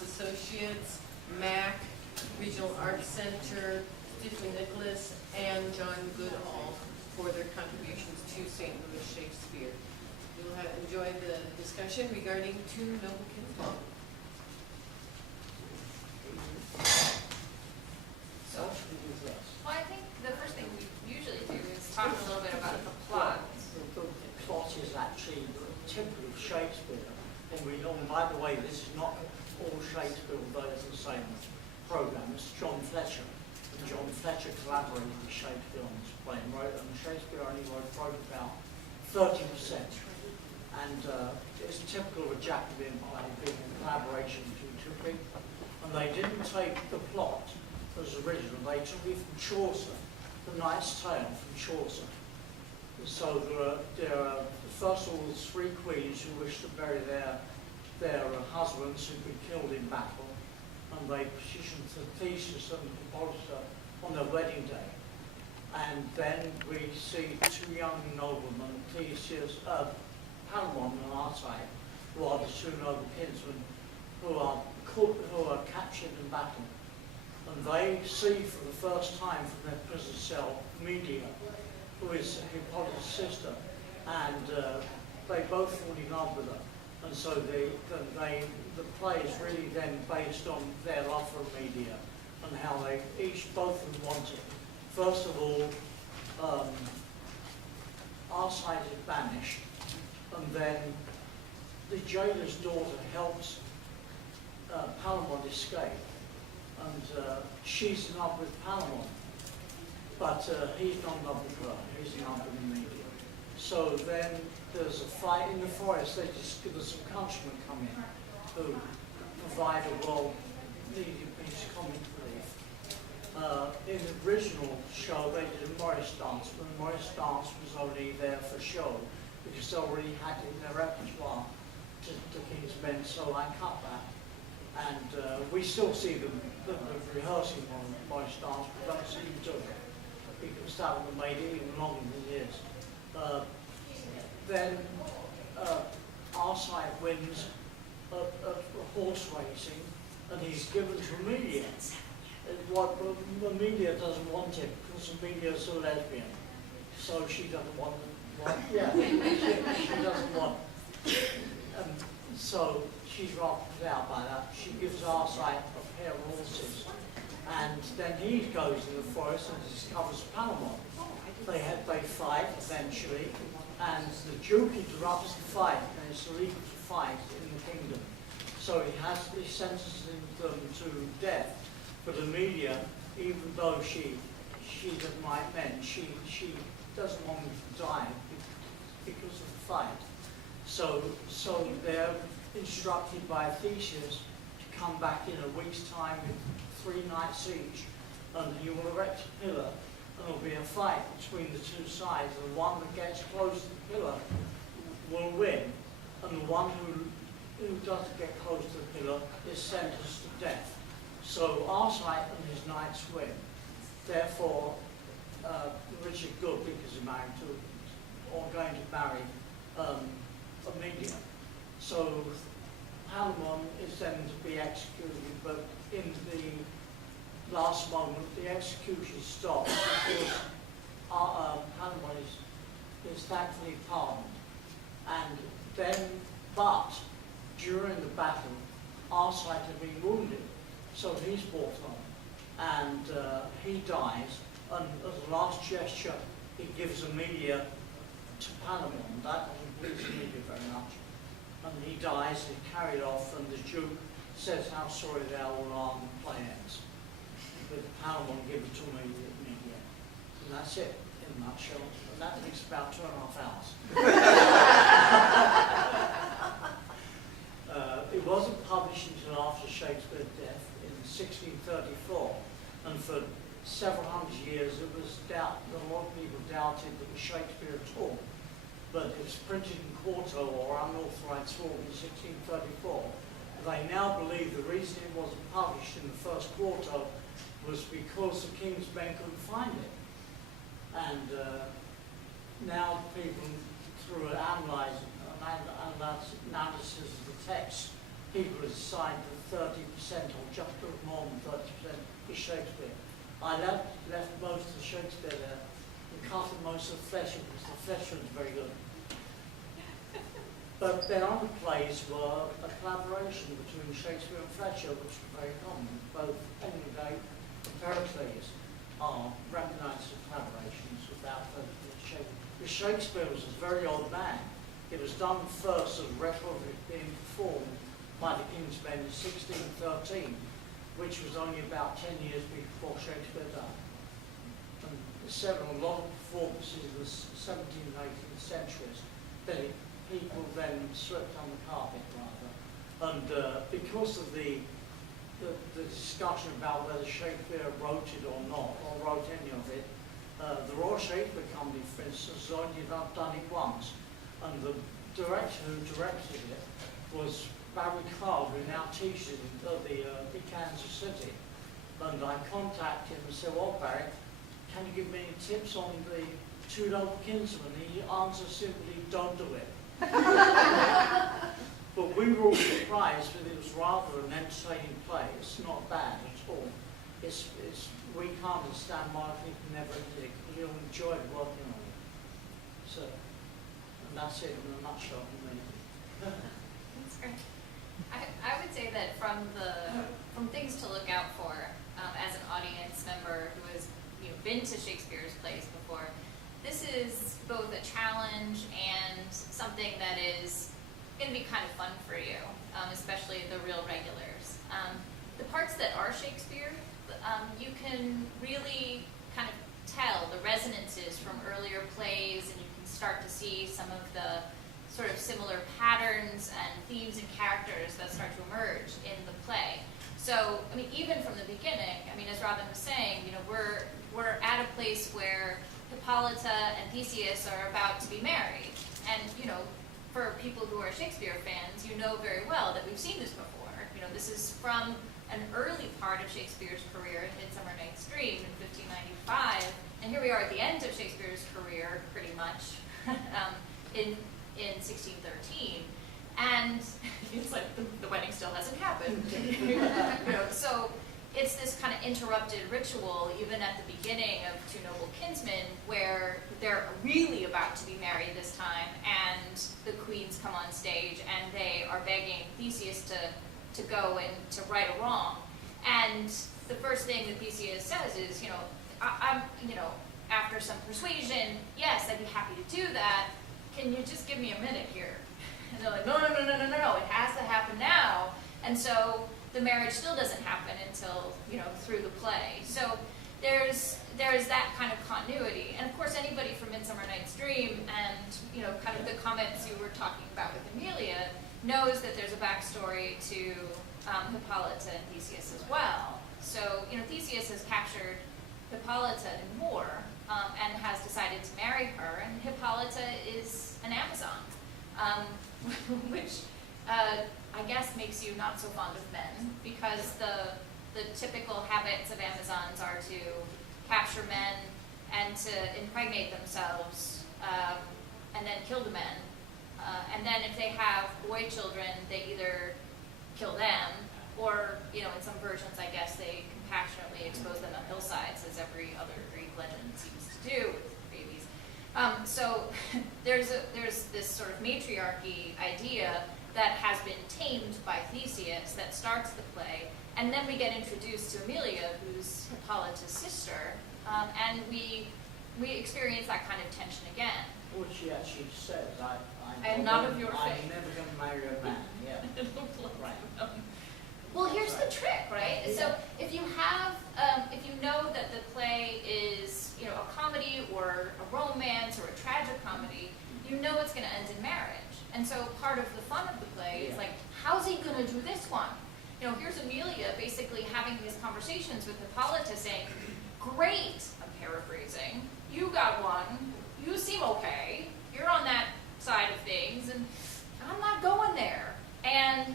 Fox Associates, MAC, Regional Arts Center, Stephen Nicholas, and John Goodall for their contributions to St. Louis Shakespeare. We'll enjoy the discussion regarding two Noble Kinsmen. So, well, I think the first thing we usually do is talk a little bit about the plot. The plot is actually typical of Shakespeare. And we know, by the way, this is not all Shakespeare, although it's the same program. It's John Fletcher. And John Fletcher collaborated with Shakespeare on this play and wrote, and Shakespeare only wrote about 30%. And it's typical of a Jacobin play, being a collaboration between two people. And they didn't take the plot as original, they took it from Chaucer, The Knight's Tale from Chaucer. So there are first of all, three queens who wish to bury their husbands who've been killed in battle, and they petition to Theseus and Hippolyta on their wedding day. And then we see two young noblemen, Theseus, Palamon and Arcite, who are the two noble kinsmen, who are captured in battle. And they see for the first time from their prison cell Medea, who is Hippolyta's sister, and they both fall in love with her. And so the play is really then based on their love for Medea and how they both of them want it. First of all, Arcite is banished, and then the jailer's daughter helps Palamon escape, and she's in love with Palamon, but he's not in love with her, he's in love with Medea. So then there's a fight in the forest. There's some countrymen come in who provide a well-needed piece of comic relief. In the original show, they did a Morris dance, but the Morris dance was only there for show because they already had it in their repertoire to the Kinsmen, so I cut that. And we still see them rehearsing on Morris dance, but don't see them doing it because that would have made it even longer than it is. Then Arcite wins a horse racing, and he's given to Amelia. What Amelia doesn't want him because Amelia's a lesbian, so she doesn't want him. Yeah, she doesn't want him. And so she's rather put out by that. She gives Arcite a pair of horses, and then he goes in the forest and discovers Palamon. They fight eventually, and the Duke interrupts the fight, and it's illegal to fight in the kingdom. So he sentences them to death. But Amelia, even though she doesn't like men, she doesn't want them to die because of the fight. So they're instructed by Theseus to come back in a week's time with 3 nights each, and he will erect a pillar. There will be a fight between the two sides, and the one that gets close to the pillar will win, and the one who doesn't get close to the pillar is sentenced to death. So Arcite and his knights win. Therefore, Richard Goodwin is married to, or going to marry, Amelia. So Palamon is then to be executed, but in the last moment, the execution stops because Palamon is thankfully pardoned. And then, but during the battle, Arcite had been wounded, so he's brought on, and he dies. And as a last gesture, he gives Amelia to Palamon. That doesn't please Amelia very much. And he dies, he's carried off, and the Duke says how sorry they are when our play ends. But Palamon gives it to Amelia. And that's it, in a nutshell. And that takes about 2.5 hours. It wasn't published until after Shakespeare's death in 1634. And for several hundred years, it was a lot of people doubted that it was Shakespeare at all. But it was printed in quarto or unauthorized form in 1634. They now believe the reason it wasn't published in the first quarto was because the Kinsmen couldn't find it. And now people, through analysis of the text, people decide that 30% or just a little more than 30% is Shakespeare. I left most of the Shakespeare there and cut most of the Fletcher because the Fletcher was very good. But then other plays were a collaboration between Shakespeare and Fletcher, which was very common. Both Henry VIII and Pericles are recognised as collaborations without Shakespeare. Because Shakespeare was a very old man. It was done first as a record of it being performed by the Kinsmen in 1613, which was only about 10 years before Shakespeare died. And a lot of performances in the 17th and 18th centuries, people then swept on the carpet rather. And because of the discussion about whether Shakespeare wrote it or not, or wrote any of it, the Royal Shakespeare Company, for instance, has only done it once. And the director who directed it was Barry Carr, who now teaches in Kansas City. And I contacted him and said, well, Barry, can you give me any tips on the two Noble Kinsmen? He answered simply, don't do it. But we were all surprised that it was rather an entertaining play. It's not bad at all. We can't understand why people never did it, because we all enjoyed working on it. So, and that's it in a nutshell for me. That's great. I would say that from things to look out for as an audience member who has been to Shakespeare's plays before, this is both a challenge and something that is going to be kind of fun for you, especially the real regulars. The parts that are Shakespeare, you can really kind of tell the resonances from earlier plays, and you can start to see some of the sort of similar patterns and themes and characters that start to emerge in the play. So, I mean, even from the beginning, I mean, as Robin was saying, we're at a place where Hippolyta and Theseus are about to be married. And, for people who are Shakespeare fans, you know very well that we've seen this before. This is from an early part of Shakespeare's career in Midsummer Night's Dream in 1595. And here we are at the end of Shakespeare's career, pretty much, in 1613. And it's like the wedding still hasn't happened. So it's this kind of interrupted ritual, even at the beginning of Two Noble Kinsmen, where they're really about to be married this time, and the queens come on stage, and they are begging Theseus to go and to right a wrong. And the first thing that Theseus says is, I'm after some persuasion, yes, I'd be happy to do that. Can you just give me a minute here? And they're like, no, it has to happen now. And so the marriage still doesn't happen until, through the play. So there's that kind of continuity. And of course, anybody from Midsummer Night's Dream and, kind of the comments you were talking about with Emilia knows that there's a backstory to Hippolyta and Theseus as well. So, Theseus has captured Hippolyta in war and has decided to marry her, and Hippolyta is an Amazon, which I guess makes you not so fond of men, because the typical habits of Amazons are to capture men and to impregnate themselves and then kill the men. And then if they have boy children, they either kill them or, in some versions, I guess, they compassionately expose them on hillsides, as every other Greek legend seems to do with babies. So there's this sort of matriarchy idea that has been tamed by Theseus that starts the play, and then we get introduced to Emilia, who's Hippolyta's sister, and we experience that kind of tension again. Which she actually says, I am not of your faith. I'm never going to marry a man, yeah. Right. Well, here's the trick, right? Yeah. So if you have, if you know that the play is, a comedy or a romance or a tragicomedy, you know it's going to end in marriage. And so part of the fun of the play is like, how's he going to do this one? Here's Emilia basically having these conversations with Hippolyta saying, great, I'm paraphrasing, you got one, you seem okay, you're on that side of things, and I'm not going there. And,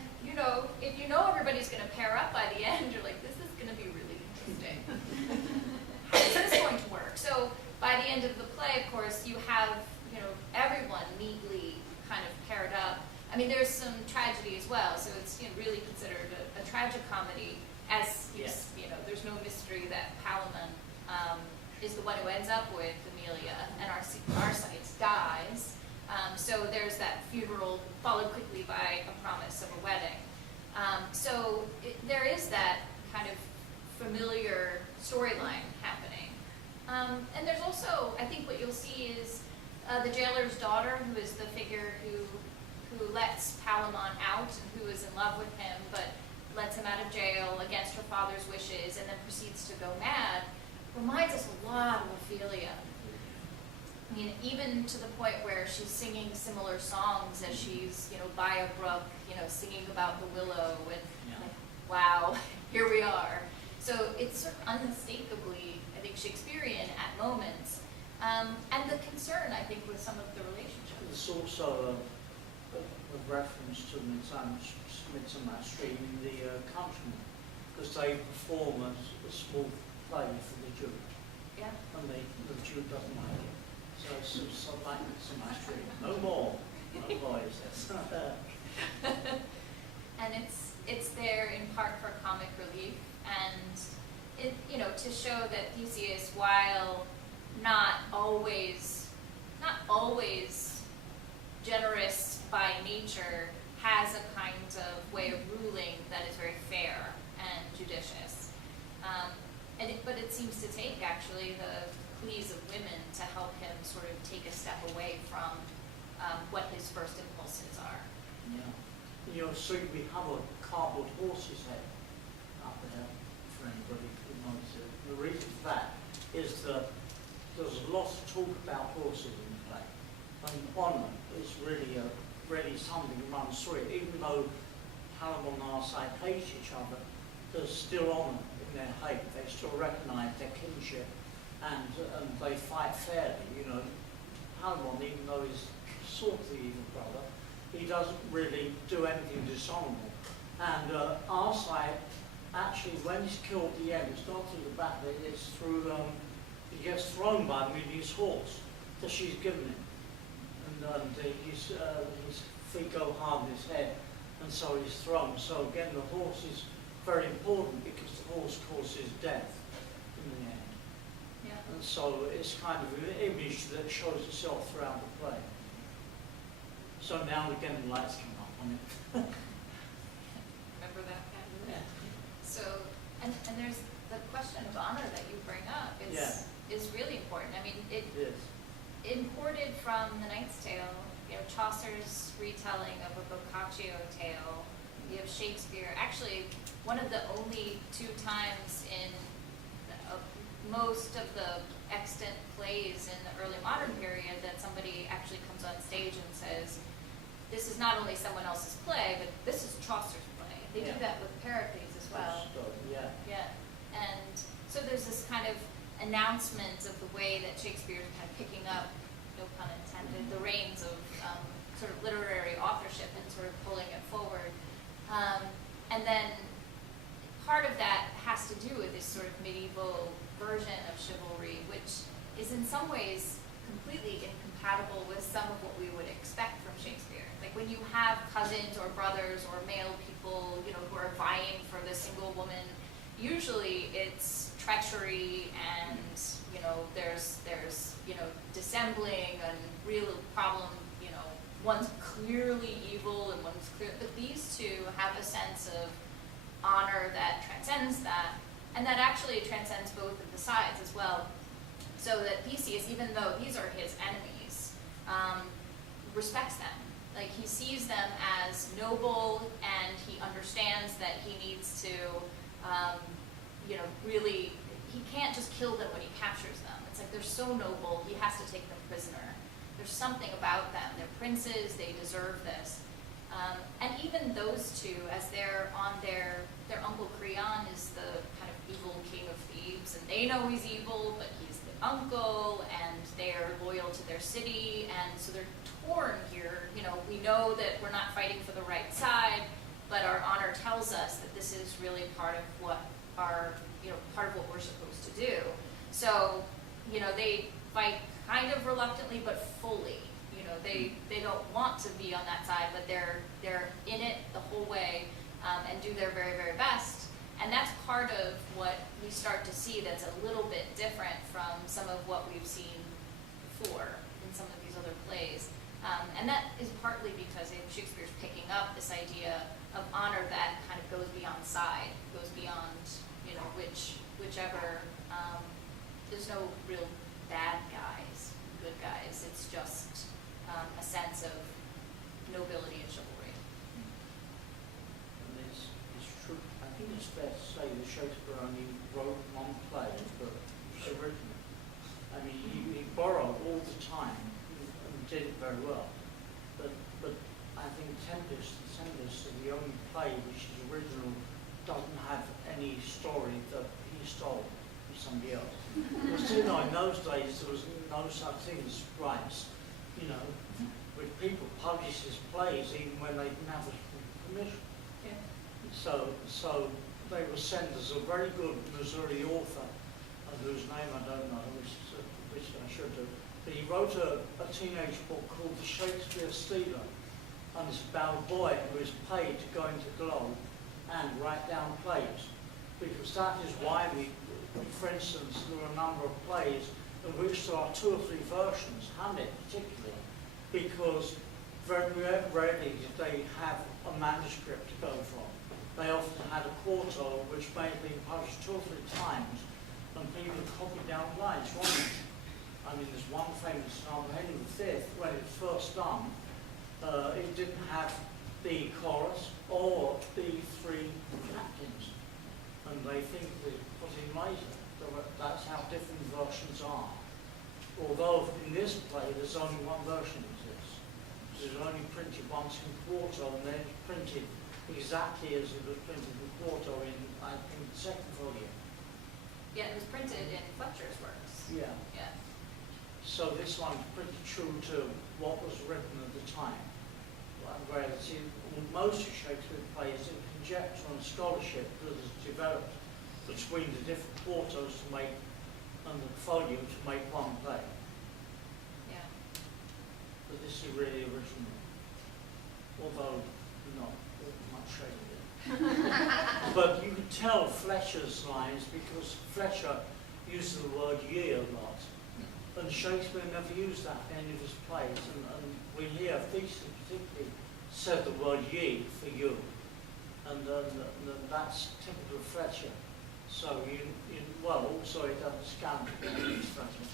if you know everybody's going to pair up by the end, you're like, this is going to be really interesting. How is this going to work? So by the end of the play, of course, you have, everyone neatly kind of paired up. I mean, there's some tragedy as well, so it's really considered a tragicomedy, as there's no mystery that Palamon is the one who ends up with Amelia, and Arcite dies. So there's that funeral followed quickly by a promise of a wedding. There is that kind of familiar storyline happening. And there's also, I think what you'll see is the jailer's daughter, who is the figure who lets Palamon out and who is in love with him, but lets him out of jail against her father's wishes and then proceeds to go mad, reminds us a lot of Ophelia. I mean, even to the point where she's singing similar songs as she's, by a brook, singing about the willow, and wow, here we are. So it's sort of unmistakably, I think, Shakespearean at moments, and the concern, I think, with some of the relationships. There's also a reference to Midsummer Stream in the Countryman, because they perform a small play for the Jew, and the Jew doesn't like it. So it's like Midsummer Stream. No more. No more, he says. And it's there in part for comic relief, and it to show that Theseus, while not always generous by nature, has a kind of way of ruling that is very fair and judicious. But it seems to take actually the pleas of women to help him sort of take a step away from what his first impulses are. Yeah. So we have a cardboard horse's head up there for anybody who knows it. The reason for that is that there's a lot of talk about horses in the play. And honour is really something that runs through it. Even though Palamon and Arcite hate each other, there's still honour in their hate. They still recognise their kinship, and they fight fairly. Palamon, even though he's sort of the evil brother, he doesn't really do anything dishonourable. And Arcite, actually, when he's killed at the end, it's not through the back, it's through, he gets thrown by Amelia's horse that she's given him. And his feet go hard on his head, and so he's thrown. So again, the horse is very important because the horse causes death in the end. Yeah. And so it's kind of an image that shows itself throughout the play. So now and again the lights come up on it. Remember that, Kat? Yeah. So, and there's the question of honor that you bring up is really important. I mean, it is imported from The Knight's Tale, Chaucer's retelling of a Boccaccio tale. You have Shakespeare. Actually, one of the only two times in most of the extant plays in the early modern period that somebody actually comes on stage and says, this is not only someone else's play, but this is Chaucer's play. They do that with Pericles as well. Yeah. And so there's this kind of announcement of the way that Shakespeare is kind of picking up, no pun intended, the reins of sort of literary authorship and sort of pulling it forward. And then part of that has to do with this sort of medieval version of chivalry, which is in some ways completely incompatible with some of what we would expect from Shakespeare. Like when you have cousins or brothers or male people, who are vying for the single woman, usually it's treachery and, there's dissembling and real problem, one's clearly evil and one's clear, but these two have a sense of honor that transcends that, and that actually transcends both of the sides as well. So that Theseus, even though these are his enemies, respects them. Like he sees them as noble, and he understands that he needs to, really, he can't just kill them when he captures them. It's like they're so noble, he has to take them prisoner. There's something about them. They're princes, they deserve this. And even those two, as they're on their uncle Creon is the kind of evil king of Thebes, and they know he's evil, but he's the uncle, and they're loyal to their city, and so they're torn here. We know that we're not fighting for the right side, but our honor tells us that this is really part of what part of what we're supposed to do. So, they fight kind of reluctantly, but fully. they don't want to be on that side, but they're in it the whole way, and do their very, very best. And that's part of what we start to see that's a little bit different from some of what we've seen before in some of these other plays. And that is partly because Shakespeare's picking up this idea of honor that kind of goes beyond side, goes beyond, you know, whichever, there's no real bad guys, good guys. It's just a sense of nobility and chivalry. And it's true. I think it's fair to say that Shakespeare only wrote one play, but it was original. I mean, he borrowed all the time and did it very well. But I think Tempest is the only play which is original, doesn't have any story that he stole from somebody else. Because, you know, in those days there was no such thing as rights, you know, with people published his plays even when they didn't have a permission. Yeah. So they were sent as a very good Missouri author, whose name I don't know, which I should do. But he wrote a teenage book called The Shakespeare Stealer, and it's about a boy who is paid to go into Globe and write down plays. Because that is why for instance, there are a number of plays in which there are 2 or 3 versions, Hamlet particularly, because very rarely did they have a manuscript to go from. They often had a quarto which may have been published 2 or 3 times, and people copied down lines from it. I mean, there's one famous example, Henry V, when it was first done, it didn't have the chorus or the 3 captains, and they think they put in later. That's how different versions are. Although in this play there's only one version exists. It's only printed once in quarto, and then it's printed exactly as it was printed in quarto in, I think, the 2nd volume. Yeah, it was printed in Fletcher's works. Yeah. Yeah. So this one's pretty true to what was written at the time. Whereas in most of Shakespeare's plays, in conjecture and scholarship that has developed between the different quartos to make, and the volume to make one play. Yeah. But this is really original, although not much Shakespeare. But you can tell Fletcher's lines because Fletcher uses the word ye a lot. And Shakespeare never used that in any of his plays, and we hear Theseus particularly said the word ye for you, and that's typical of Fletcher. So well, also it doesn't scan Fletcher.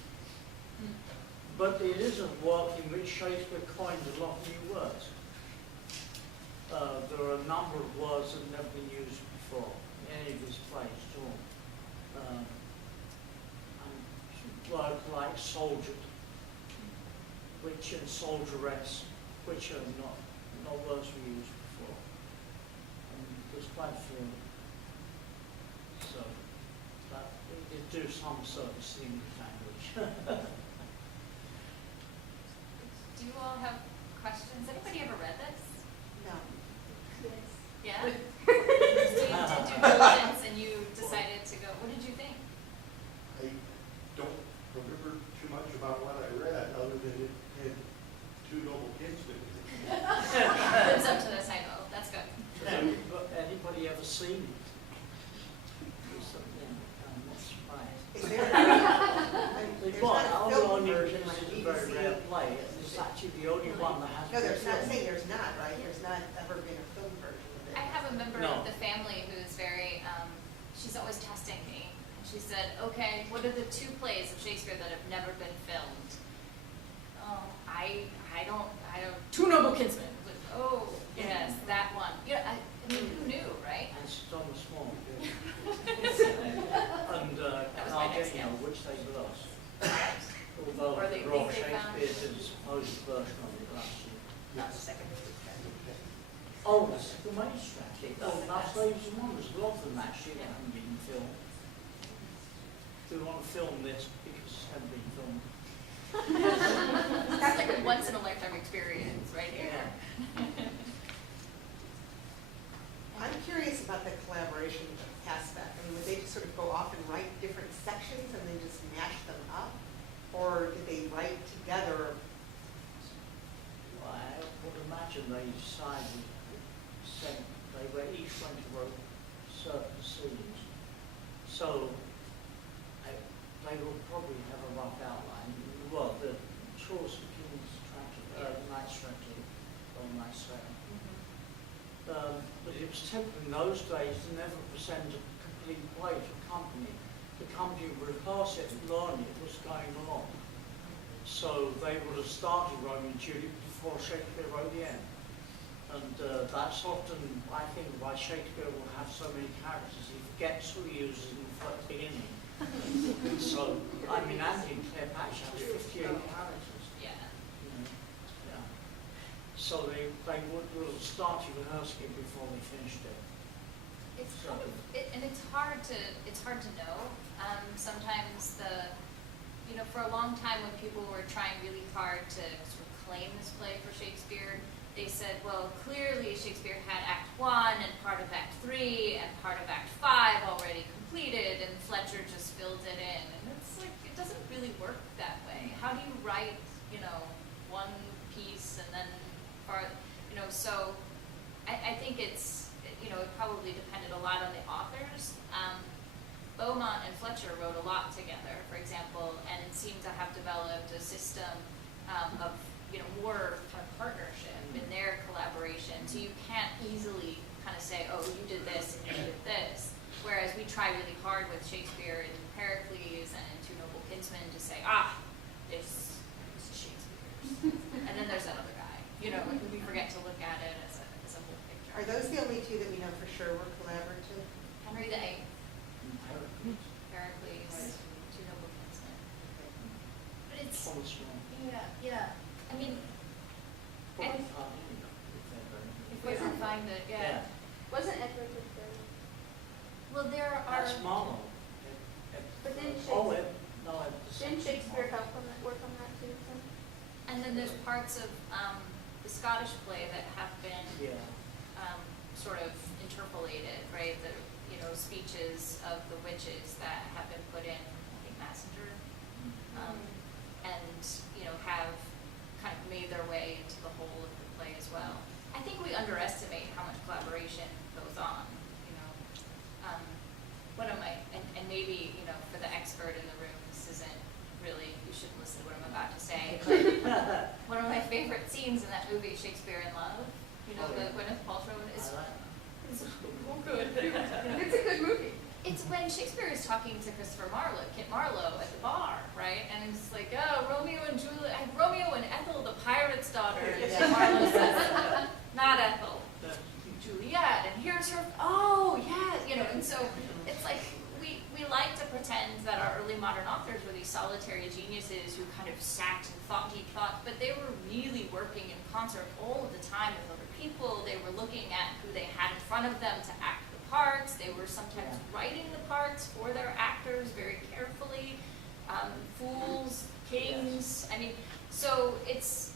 But it is a work in which Shakespeare coined a lot of new words. There are a number of words that have never been used before in any of his plays at all. Words like soldiered, and soldieress, which are not words we used before. There's quite a few. So that it do some service in the English language. Do you all have questions? Anybody ever read this? No. Yeah? So you did due diligence and you decided to go. What did you think? I don't remember too much about what I read, other than it had 2 Noble Kinsmen. Lives up to this, I know. That's good. Anybody ever seen it? I'm not surprised. Is there, There's there's not a film only version this like is a very BBC. rare play, and it's actually the only one that has No, there's not, been saying filmed. there's not, right? There's not ever been a film version of it. I have a member No. of the family who's very, she's always testing me. And she said, okay, what are the 2 plays of Shakespeare that have never been filmed? Oh, I don't, 2 Noble Kinsmen. I was like, oh, yes, that one. I mean, who knew, right? And it's Thomas More. And That was my next Cardenio, guess. which they lost. Although Or they Rob think they found- Shakespeare did a supposed version of it last year. Not the second movie. Oh, that's the Magistrate. Oh, that's Slaves and Wonders. A lot of them actually haven't been filmed. Do we want to film this because it hasn't been filmed? That's like a once in a lifetime experience right here. I'm curious about the collaboration aspect. I mean, would they just sort of go off and write different sections and then just mash them up? Or did they write together imagine they decided, they were each going to wrote certain scenes. So they will probably have a rough outline. Well, the Chaucer King's Knight's Tragedy, or Knight's Tale. But it was typical in those days to never present a complete play to a company. The company would rehearse it and learn it was going along. So they would have started Romeo and Juliet before Shakespeare wrote the end. And that's often, I think, why Shakespeare will have so many characters. He forgets who he uses in the beginning. So, I mean, Andy and Cleopatra has 58 characters. Yeah. You know, yeah. So they would have started rehearsing it before they finished it. It's kind of, and it's hard to know. Sometimes for a long time when people were trying really hard to sort of claim this play for Shakespeare, they said, well, clearly Shakespeare had Act 1 and part of Act 3 and part of Act 5 already completed, and Fletcher just filled it in. And it's like, it doesn't really work that way. How do you write, one piece and then so I think it probably depended a lot on the authors. Beaumont and Fletcher wrote a lot together, for example, and seemed to have developed a system of more kind of partnership in their collaboration. So you can't easily kind of say, oh, you did this and you did this. Whereas we try really hard with Shakespeare and Pericles and Two Noble Kinsmen to say, this is Shakespeare's. And then there's that other guy. We forget to look at it as a whole picture. Are those the only two that we know for sure were collaborative? Henry VIII, Pericles. Pericles, Right. Two Noble Kinsmen. But it's, Thomas More. yeah. I mean, Probably can't either, if they're very if we ever find it, yeah. Wasn't Edward the Third? Well, there are. That's Marlowe. But didn't Didn't Shakespeare work on that too? Then? And then there's parts of the Scottish play that have been Yeah. sort of interpolated, right? The speeches of the witches that have been put in, I think, Messenger, and have kind of made their way into the whole of the play as well. I think we underestimate how much collaboration goes on. One of my and maybe for the expert in the room, this isn't really, you shouldn't listen to what I'm about to say. But one of my favorite scenes in that movie, Shakespearean Love, the Gwyneth Paltrow is. It's good. It's a good movie. It's when Shakespeare is talking to Kit Marlowe at the bar, right? And it's like, Romeo and Ethel, the pirate's daughter. And Yeah. Marlowe says, not Ethel, Juliet. And here's her, and so it's like, we like to pretend that our early modern authors were these solitary geniuses who kind of sat and thought deep thoughts, but they were really working in concert all of the time with other people. They were looking at who they had in front of them to act the parts. They were sometimes writing the parts for their actors very carefully. Fools, kings. I mean, so it's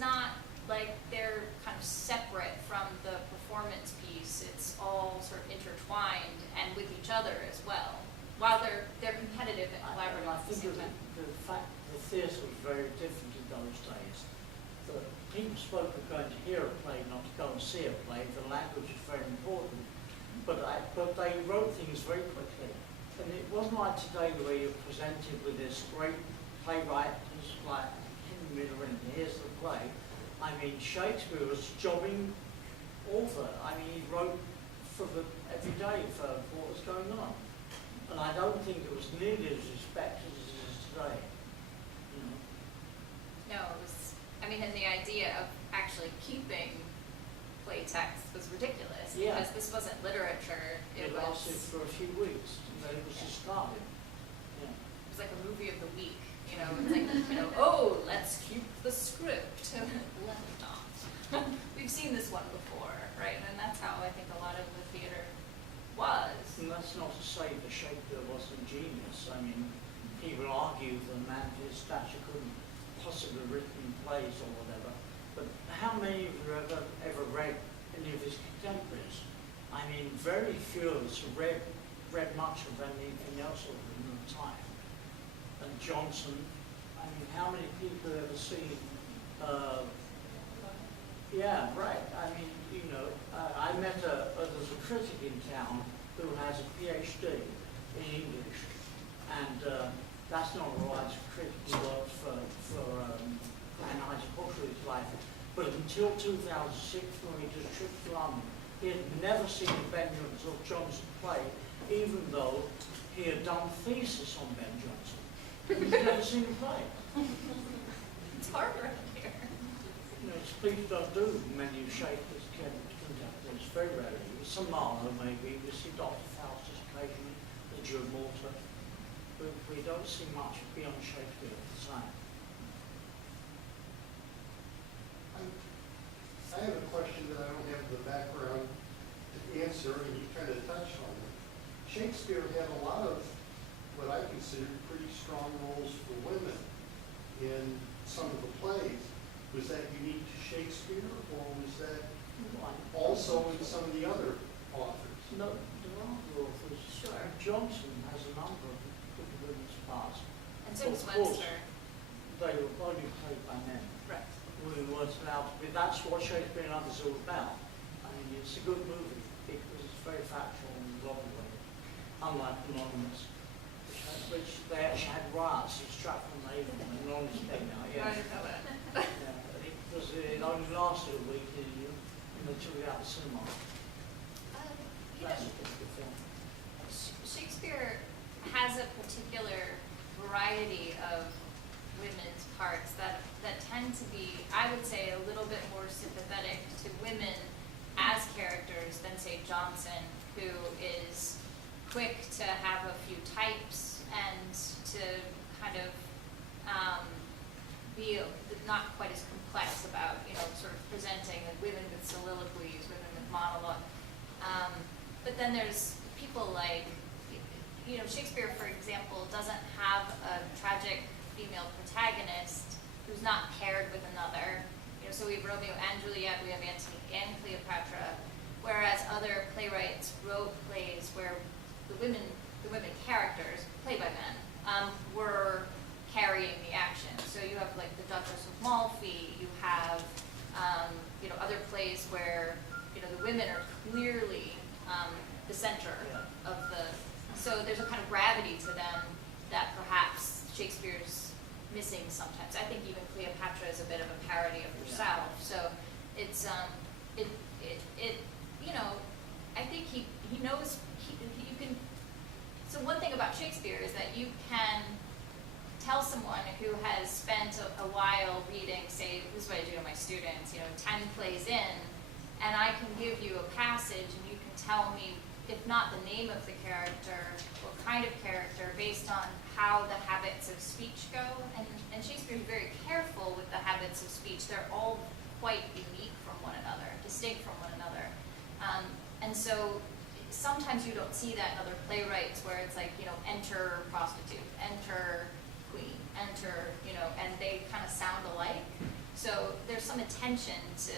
not like they're kind of separate from the performance piece. It's all sort of intertwined and with each other as well, while they're competitive and collaborative I at the think same time. the fact the theatre was very different in those days. The people spoke of going to hear a play, not to go and see a play. The language is very important. But they wrote things very quickly. And it wasn't like today where you're presented with this great playwright who's like Henry Miller and here's the play. I mean, Shakespeare was jobbing author. I mean, he wrote every day for what was going on. And I don't think it was nearly as respected as it is today. No, it was, and the idea of actually keeping play text was ridiculous, Yeah. because this wasn't literature, It lasted for a few weeks, and then it was discarded. Yeah. It was like a movie of the week, it's like, let's keep the script, let it not. We've seen this one before, right? And that's how I think a lot of the theater was. And that's not to say that Shakespeare wasn't genius. I mean, people argue that a man of his stature couldn't possibly have written plays or whatever. But how many of you ever read any of his contemporaries? I mean, very few of us have read much of anything else of him at the time. And Johnson, I mean, how many people have ever seen, Yeah, right. I mean, you know, I met there's a critic in town who has a PhD in English, and that's not a right critic. He works for Anheuser-Busch his life. But until 2006, when he did a trip to London, he had never seen a Ben Jonson or Johnson play, even though he had done a thesis on Ben Jonson. He'd never seen him play. It's hard around here. You know, people don't do many Shakespeare's contemporaries, very rarely. Some Marlowe maybe, we see Dr. Faustus occasionally, the Jude Malta, but we don't see much beyond Shakespeare at the time. I have a question that I don't have the background to answer, and you kind of touched on it. Shakespeare had a lot of what I consider pretty strong roles for women in some of the plays. Was that unique to Shakespeare, or was that also in some of the other authors? No, there are authors. Sure. Johnson has a number of good women's parts. And so does Of course. Webster. They were only played by men. Right. We weren't allowed to be. That's what Shakespeare and others are all about. I mean, it's a good movie because it's very factual in a lot of ways, unlike Anonymous, which they actually had riots in Stratford-on-Avon and Anonymous came out. Yeah. I didn't know that. It only lasted a week and they took it out of the cinema. You That's know, a good film. Shakespeare has a particular variety of women's parts that tend to be, I would say, a little bit more sympathetic to women as characters than, say, Johnson, who is quick to have a few types and to kind of be not quite as complex about, you know, sort of presenting like women with soliloquies, women with monologue. But then there's people like, you know, Shakespeare, for example, doesn't have a tragic female protagonist who's not paired with another. You know, so we have Romeo and Juliet, we have Antony and Cleopatra, whereas other playwrights wrote plays where the women characters, played by men, were carrying the action. So you have like the Duchess of Malfi, you have you know, other plays where, you know, the women are clearly the center of the, so there's a kind of gravity to them that perhaps Shakespeare's missing sometimes. I think even Cleopatra is a bit of a parody of herself. So it's you know, I think he knows you can. So one thing about Shakespeare is that you can tell someone who has spent a while reading, say, this is what I do to my students, you know, 10 plays in, and I can give you a passage and you can tell me, if not the name of the character, what kind of character, based on how the habits of speech go. And Shakespeare's very careful with the habits of speech. They're all quite unique from one another, distinct from one another. And so sometimes you don't see that in other playwrights where it's like, you know, enter prostitute, enter queen, enter, you know, and they kind of sound alike. So there's some attention to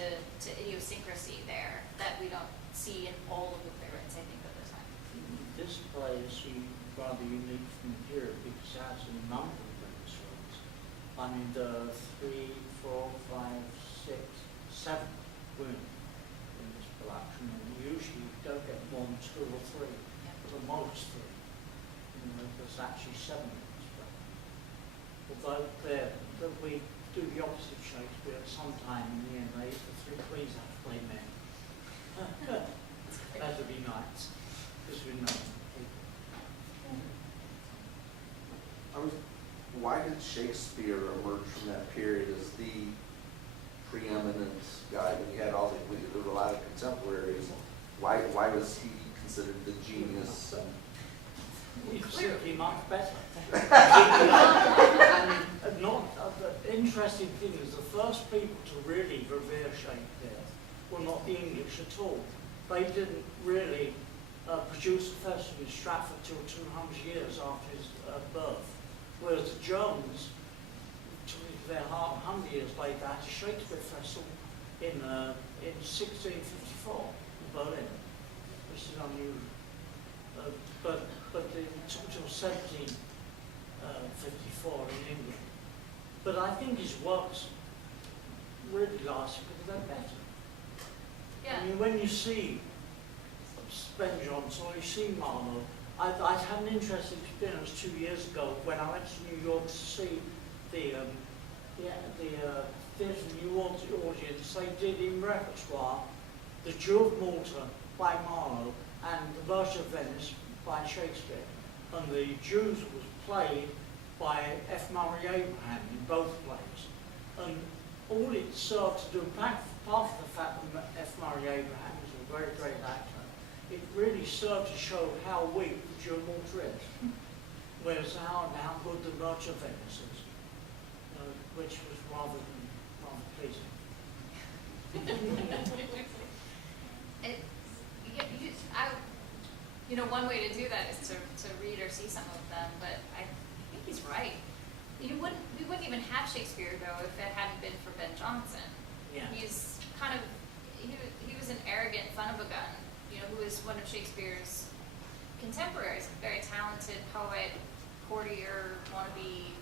idiosyncrasy there that we don't see in all of the playwrights, I think, at the time. This play is rather unique from here because it has a number of women's roles. I mean, there are 3, 4, 5, 6, 7 women in this production, and usually you don't get more than 2 or 3, but the most 3. You know, there's actually 7 in this play. Although we do the opposite of Shakespeare, sometime in the end, the 3 queens have to play men. That would be nice, because we know people. Why did Shakespeare emerge from that period as the preeminent guy? When you had there were a lot of contemporaries. Why was he considered the genius? You simply much better. I mean, the interesting thing is the first people to really revere Shakespeare were not the English at all. They didn't really produce a festival in Stratford till 200 years after his birth. Whereas the Germans, their 100 years later, had a Shakespeare festival in 1654 in Berlin, which is unusual. But it took till 1754 in England. But I think his works really lasted because they're better. Yeah. I mean, when you see Ben Jonson or you see Marlowe, I had an interesting experience 2 years ago when I went to New York to see the Theatre New Audience. They did in repertoire The Jew of Malta by Marlowe and The Virtue of Venice by Shakespeare. And the Jews was played by F. Murray Abraham in both plays. And all it served to do, apart from the fact that F. Murray Abraham is a very great actor, it really served to show how weak the Jew of Malta is, whereas how good the Virtue of Venice is, which was rather pleasing. One way to do that is to read or see some of them, but I think he's right. We wouldn't even have Shakespeare though if it hadn't been for Ben Jonson. Yeah. He's he was an arrogant son of a gun, who was one of Shakespeare's contemporaries, a very talented poet, courtier, wannabe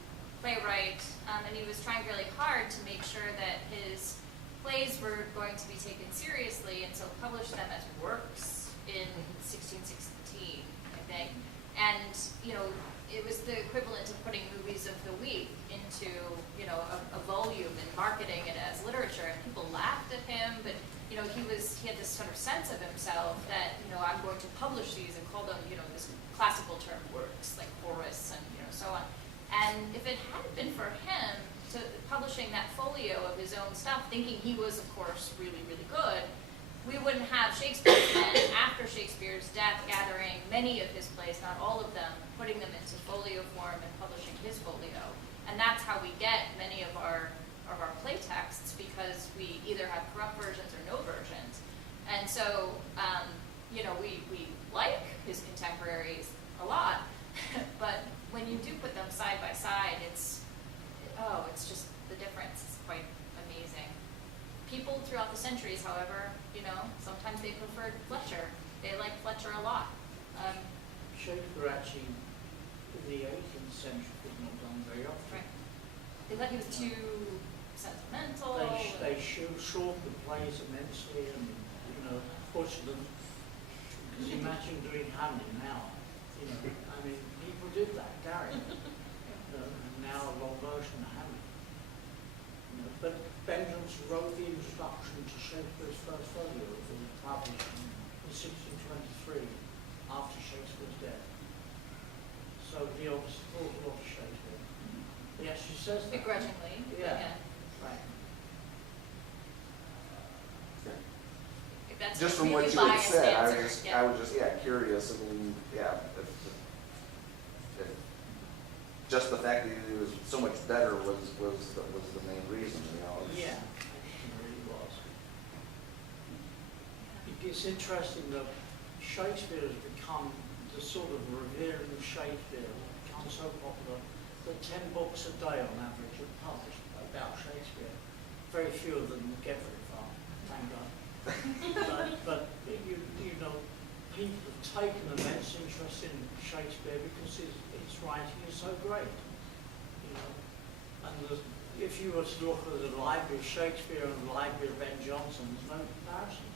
playwright, and he was trying really hard to make sure that his plays were going to be taken seriously, and so published them as works in 1616, I think. And, it was the equivalent of putting movies of the week into, a volume and marketing it as literature. And people laughed at him, but, he had this sort of sense of himself that, I'm going to publish these and call them, this classical term works, like Horace and, so on. And if it hadn't been for him publishing that folio of his own stuff, thinking he was, of course, really, really good, we wouldn't have Shakespeare then, after Shakespeare's death, gathering many of his plays, not all of them, putting them into folio form and publishing his folio. And that's how we get many of our play texts, because we either have corrupt versions or no versions. And so, we like his contemporaries a lot, but when you do put them side by side, it's just, the difference is quite amazing. People throughout the centuries, however, sometimes they preferred Fletcher. They liked Fletcher a lot. Shakespeare actually, in the 18th century, was not done very often. Right. They thought he was too sentimental. They shortened the plays immensely and, pushed them. Because imagine doing Hamlet now. People did that, Gary. Now a long version of Hamlet. But Ben Jonson wrote the introduction to Shakespeare's first folio that was published in 1623 after Shakespeare's death. So he obviously thought a lot of Shakespeare. He actually says that. Begrudgingly. Yeah. Right. That's Just a from really what you had biased said, answer. I was just curious. I mean, if just the fact that he was so much better was the main reason, Yeah, it really was. It's interesting that Shakespeare has become the sort of revering of Shakespeare, become so popular that 10 books a day on average are published about Shakespeare. Very few of them get very far, thank God. but people have taken immense interest in Shakespeare because his writing is so great. And if you were to look at the library of Shakespeare and the library of Ben Jonson, there's no comparison.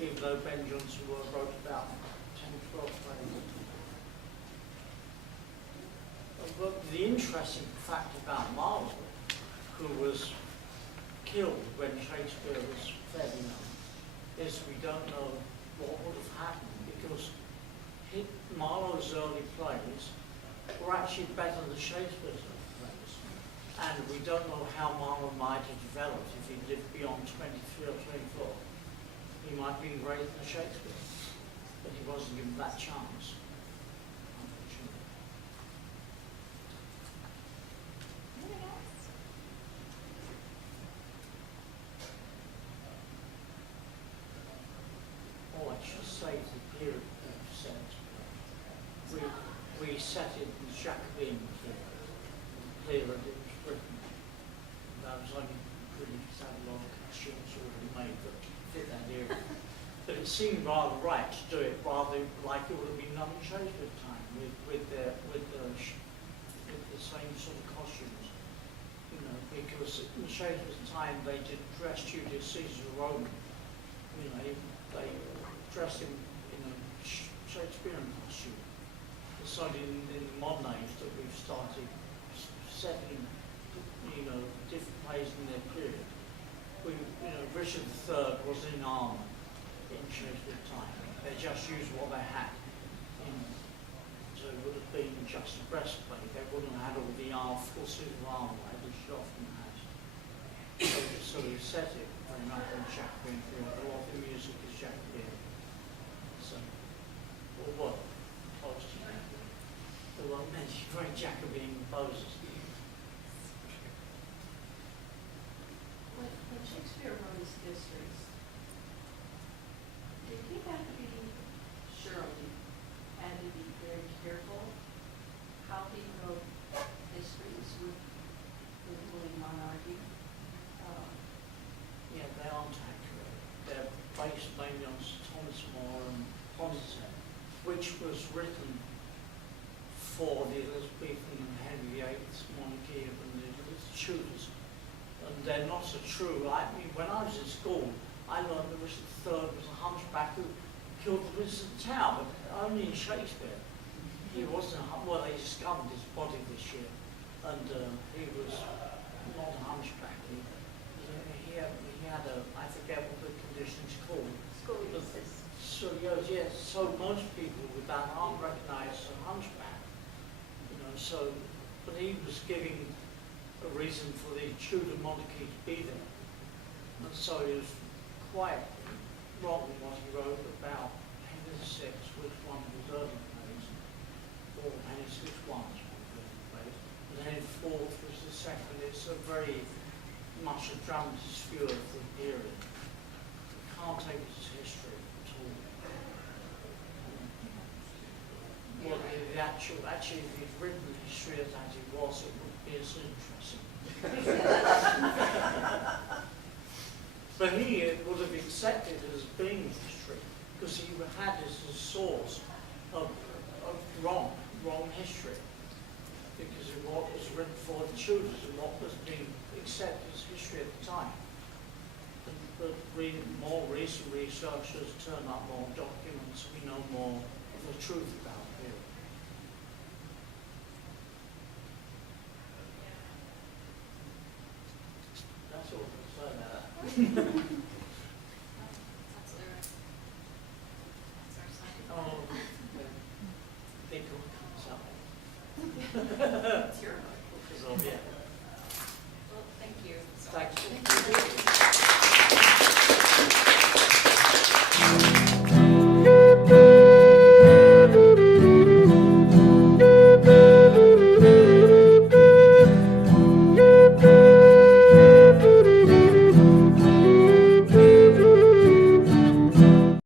Even though Ben Jonson wrote about 10 or 12 plays. But the interesting fact about Marlowe, who was killed when Shakespeare was fairly young, is we don't know what would have happened, because Marlowe's early plays were actually better than Shakespeare's early plays. And we don't know how Marlowe might have developed if he lived beyond 23 or 24. He might have been greater than Shakespeare, but he wasn't given that chance, unfortunately. Oh, I should say the period of set. We set it in Jacobin period it was written. That was only really because I had a lot of costumes already made that fit that era. But it seemed rather right to do it rather like it would have been done in Shakespeare's time with the same sort of costumes. Because in Shakespeare's time they did dress Julius Caesar Roman You know, they dressed him in a Shakespearean costume. So in the modern age that we've started setting, you know, different plays in their period. Richard III was in armour in Shakespeare's time. They just used what they had. So it would have been just a breastplate. They wouldn't have had all the full suit of armour which it often has. So we set it very much on Shakespearean period. A lot of the music is Shakespearean. So, or what? Close to Shakespeare. There were many great Jacobean composers. When Shakespeare wrote his histories, did he have to be, surely, had to be very careful how he wrote histories with the ruling monarchy? Yeah, they aren't accurate. They're based mainly on Thomas More and Ponset, which was written for the Elizabethan and Henry VIII's monarchy and the Tudors. And they're not so true. I mean, when I was in school, I learned that Richard III was a hunchback who killed the Windsor Tower, but only in Shakespeare. He wasn't, well, they discovered his body this year, and he was not a hunchback. He had a, I forget what the condition's called. Scoliosis. So, yes, so most people with that aren't recognised as a hunchback. You know, so, but he was giving a reason for the Tudor monarchy to be there. And so he was quite wrong in what he wrote about Henry VI, which one of his early plays, or Henry VI one is one of his early plays, and Henry IV was the second. It's a very much a dramatist's view of the period. You can't take it as history at all. Well, actually, if he'd written history as it was, it wouldn't be as interesting. But he would have accepted it as being history, because he had this as a source of wrong history, because of what was written for the Tudors and what was being accepted as history at the time. But more recent researchers turn up more documents, we know more of the truth about it. That's all I can say about that. Absolutely right. That's our sign. Oh, big one comes up. It's your book. Because of, yeah. Well, thank you so Thank much. you. Thank you.